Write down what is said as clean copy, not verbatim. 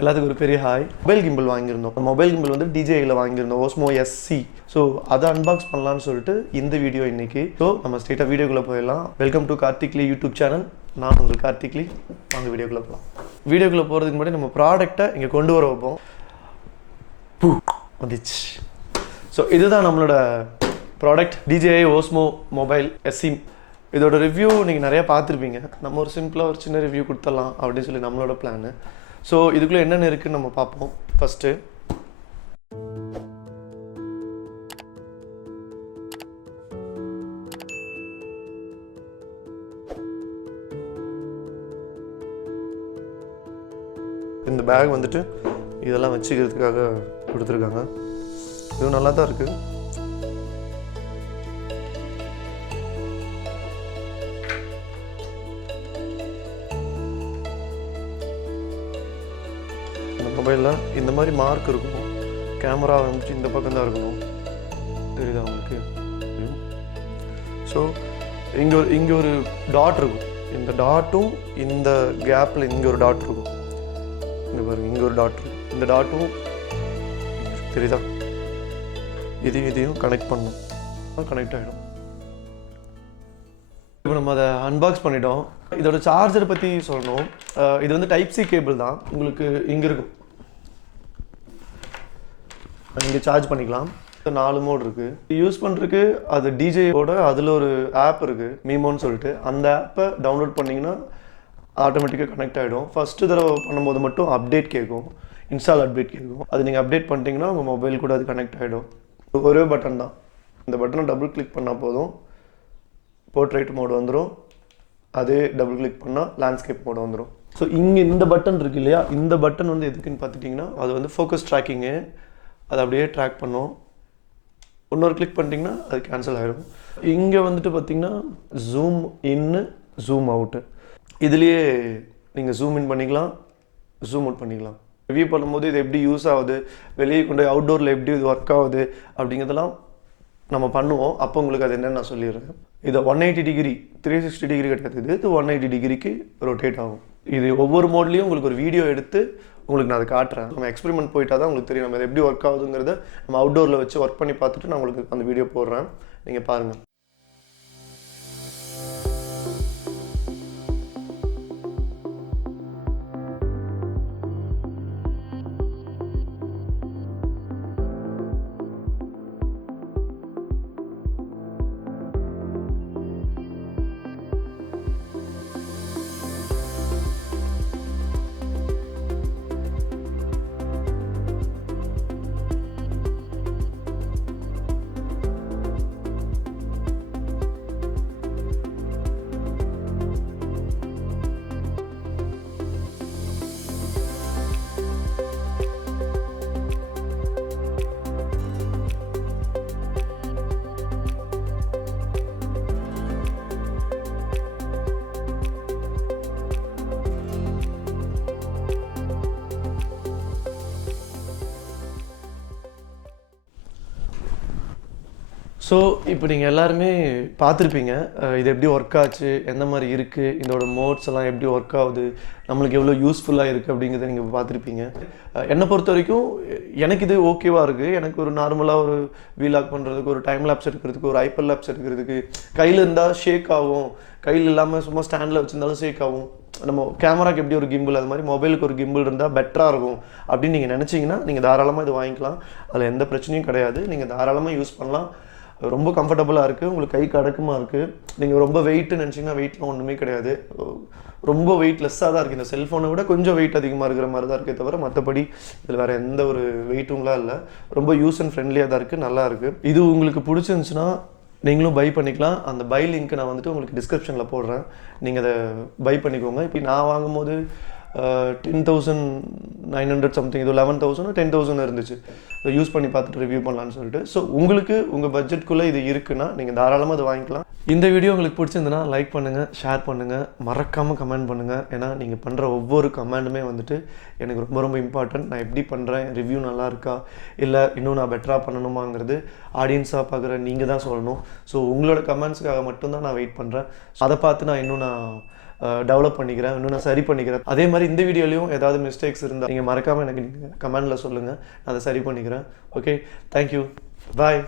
எல்லாத்துக்கும் ஒரு பெரிய ஹாய். மொபைல் கிம்பிள் வாங்கியிருந்தோம். மொபைல் கிம்பிள் வந்து DJIல வாங்கியிருந்தோம், Osmo SC. ஸோ அதை அன்பாக்ஸ் பண்ணலான்னு சொல்லிட்டு இந்த வீடியோ இன்னைக்கு. ஸோ நம்ம ஸ்ட்ரெயிட்டாக வீடியோக்குள்ளே போயிடலாம். Welcome to Karthikli YouTube channel. நான் உங்கள் கார்த்திக்லி. வாங்க வீடியோக்குள்ளே போகலாம். வீடியோக்குள்ளே போகிறதுக்கு முன்னாடி நம்ம ப்ராடக்டை இங்கே கொண்டு வர வைப்போம். வந்துச்சு. ஸோ இதுதான் நம்மளோட product, DJI Osmo mobile SC. இதோட ரிவ்யூ நீங்கள் நிறையா பார்த்துருப்பீங்க. நம்ம ஒரு சிம்பிளாக ஒரு சின்ன ரிவ்யூ கொடுத்துடலாம் அப்படின்னு சொல்லி நம்மளோட பிளானு. ஸோ இதுக்குள்ளே என்னென்ன இருக்குதுன்னு நம்ம பார்ப்போம். ஃபஸ்ட்டு இந்த பேக் வந்துட்டு இதெல்லாம் வச்சுக்கிறதுக்காக கொடுத்துருக்காங்க. இதுவும் நல்லா தான் இருக்குது. மொபைலில் இந்த மாதிரி மார்க் இருக்கும். கேமரா வந்துட்டு இந்த பக்கம் தான் இருக்கணும். தெரியுதா உங்களுக்கு? ஸோ இங்கே ஒரு டாட் இருக்கும். இந்த டாட்டும் இந்த கேப்பில் இங்கே ஒரு டாட் இருக்கும். இங்கே பாருங்கள், இங்கே ஒரு டாட் இருக்கும். இந்த டாட்டும் தெரியுதா? இதையும் கனெக்ட் பண்ணணும். கனெக்ட் ஆகிடும். இப்போ நம்ம அதை அன்பாக்ஸ் பண்ணிட்டோம். இதோட சார்ஜரை பற்றி சொல்லணும். இது வந்து Type-C கேபிள் தான். உங்களுக்கு இங்கே இருக்கும். இங்கே சார்ஜ் பண்ணிக்கலாம். 4 மோட் இருக்குது. யூஸ் பண்ணுறதுக்கு அது DJIயோட அதில் ஒரு ஆப் இருக்குது, மீமோன்னு சொல்லிட்டு. அந்த ஆப்பை டவுன்லோட் பண்ணிங்கன்னா ஆட்டோமேட்டிக்காக கனெக்ட் ஆகிடும். ஃபஸ்ட்டு தடவை பண்ணும்போது மட்டும் அப்டேட் கேட்கும், இன்ஸ்டால் அப்டேட் கேட்கும். அது நீங்கள் அப்டேட் பண்ணிட்டீங்கன்னா உங்கள் மொபைல் கூட அது கனெக்ட் ஆகிடும். ஒரே பட்டன் தான். இந்த பட்டனை டபுள் கிளிக் பண்ணால் போதும், போர்ட்ரைட் மோடு வந்துடும். அதே டபுள் கிளிக் பண்ணால் லேண்ட்ஸ்கேப் மோடு வந்துடும். ஸோ இங்கே இந்த பட்டன் இருக்குது இல்லையா, இந்த பட்டன் வந்து எதுக்குன்னு பார்த்துட்டிங்கன்னா அது வந்து ஃபோக்கஸ் ட்ராக்கிங்கு. அதை அப்படியே ட்ராக் பண்ணும். இன்னொரு கிளிக் பண்ணிட்டீங்கன்னா அது கேன்சல் ஆகிடும். இங்கே வந்துட்டு பார்த்திங்கன்னா ஜூம் இன்னு, ஜூம் அவுட்டு. இதுலேயே நீங்கள் ஜூம் இன் பண்ணிக்கலாம், ஜூம் அவுட் பண்ணிக்கலாம். ரிவ்யூ பண்ணும்போது இது எப்படி யூஸ் ஆகுது, வெளியே கொண்டு அவுட்டோரில் எப்படி இது ஒர்க் ஆகுது அப்படிங்கிறதெல்லாம் நம்ம பண்ணுவோம். அப்போ உங்களுக்கு அது என்னென்னு நான் சொல்லிடுறேன். இதை 180 டிகிரி, 360 டிகிரி கிடையாது. இது 180 டிகிரிக்கு ரொட்டேட் ஆகும். இது ஒவ்வொரு மோட்லேயும் உங்களுக்கு ஒரு வீடியோ எடுத்து உங்களுக்கு நான் அதை காட்டுறேன். நம்ம எக்ஸ்பெரிமெண்ட் போயிட்டா தான் உங்களுக்கு தெரியும் நம்ம எப்படி ஒர்க் ஆகுதுங்கிறத. நம்ம அவுட்டோரில் வச்சு ஒர்க் பண்ணி பார்த்துட்டு நான் உங்களுக்கு அந்த வீடியோ போடுறேன், நீங்கள் பாருங்கள். ஸோ இப்போ நீங்கள் எல்லாருமே பார்த்துருப்பீங்க இது எப்படி ஒர்க் ஆச்சு, எந்த மாதிரி இருக்குது, இதோட மோட்ஸ் எல்லாம் எப்படி ஒர்க் ஆகுது, நம்மளுக்கு எவ்வளோ யூஸ்ஃபுல்லாக இருக்குது அப்படிங்கிறத நீங்கள் பார்த்துருப்பீங்க. என்னை பொறுத்த வரைக்கும் எனக்கு இது ஓகேவாக இருக்குது. எனக்கு ஒரு நார்மலாக ஒரு வீலாக் பண்ணுறதுக்கு, ஒரு டைம் லேப்ஸ் எடுக்கிறதுக்கு, ஒரு ஹைப்பர் லேப்ஸ் எடுக்கிறதுக்கு, கையில் இருந்தால் ஷேக் ஆகும், கையில் இல்லாமல் சும்மா ஸ்டாண்டில் வச்சுருந்தாலும் ஷேக் ஆகும். நம்ம கேமராக்கு எப்படி ஒரு கிம்பிள், அது மாதிரி மொபைலுக்கு ஒரு கிம்பிள் இருந்தால் பெட்டராக இருக்கும் அப்படின்னு நீங்கள் நினச்சிங்கன்னா நீங்கள் தாராளமாக இது வாங்கிக்கலாம். அதில் எந்த பிரச்சனையும் கிடையாது. நீங்கள் தாராளமாக யூஸ் பண்ணலாம். ரொம்ப கம்ஃபர்டபுளாக இருக்குது. உங்களுக்கு கை கடக்கமாக இருக்குது. நீங்கள் ரொம்ப வெயிட்டு நினச்சிங்கன்னா வெயிட்லாம் ஒன்றுமே கிடையாது. ரொம்ப வெயிட்லெஸ்ஸாக தான் இருக்குது. இந்த செல்ஃபோனை விட கொஞ்சம் வெயிட் அதிகமாக இருக்கிற மாதிரி தான் இருக்கே தவிர மற்றபடி இதில் வேறு எந்த ஒரு வெயிட்டுங்களாம் இல்லை. ரொம்ப யூஸ் அண்ட் ஃப்ரெண்ட்லியாக தான் இருக்குது, நல்லா இருக்குது. இது உங்களுக்கு பிடிச்சிருந்துச்சுன்னா நீங்களும் பை பண்ணிக்கலாம். அந்த பை லிங்க் நான் வந்துட்டு உங்களுக்கு டிஸ்கிரிப்ஷனில் போடுறேன். நீங்கள் அதை பை பண்ணிக்கோங்க. இப்போ நான் வாங்கும்போது 10,900 சம்திங், இது 11,000 10,000 இருந்துச்சு. யூஸ் பண்ணி பார்த்துட்டு ரிவ்யூ பண்ணலான்னு சொல்லிட்டு. ஸோ உங்களுக்கு உங்கள் பட்ஜெட்குள்ளே இது இருக்குன்னா நீங்கள் தாராளமாக அதை வாங்கிக்கலாம். இந்த வீடியோ உங்களுக்கு பிடிச்சிருந்துன்னா லைக் பண்ணுங்கள், ஷேர் பண்ணுங்கள், மறக்காமல் கமெண்ட் பண்ணுங்கள். ஏன்னா நீங்கள் பண்ணுற ஒவ்வொரு கமெண்டுமே வந்துட்டு எனக்கு ரொம்ப ரொம்ப இம்பார்ட்டன்ட். நான் எப்படி பண்ணுறேன், ரிவ்யூ நல்லா இருக்கா இல்லை இன்னும் நான் பெட்டராக பண்ணணுமாங்கிறது ஆடியன்ஸாக பார்க்குற நீங்கள் தான் சொல்லணும். ஸோ உங்களோட கமெண்ட்ஸுக்காக மட்டும்தான் நான் வெயிட் பண்ணுறேன். அதை பார்த்து நான் இன்னும் டெவலப் பண்ணிக்கிறேன், இன்னும் நான் சரி பண்ணிக்கிறேன். அதே மாதிரி இந்த வீடியோலையும் ஏதாவது மிஸ்டேக்ஸ் இருந்தால் நீங்கள் மறக்காமல் எனக்கு நீங்கள் கமெண்டில் சொல்லுங்கள், நான் அதை சரி பண்ணிக்கிறேன். ஓகே, தேங்க்யூ, பாய்.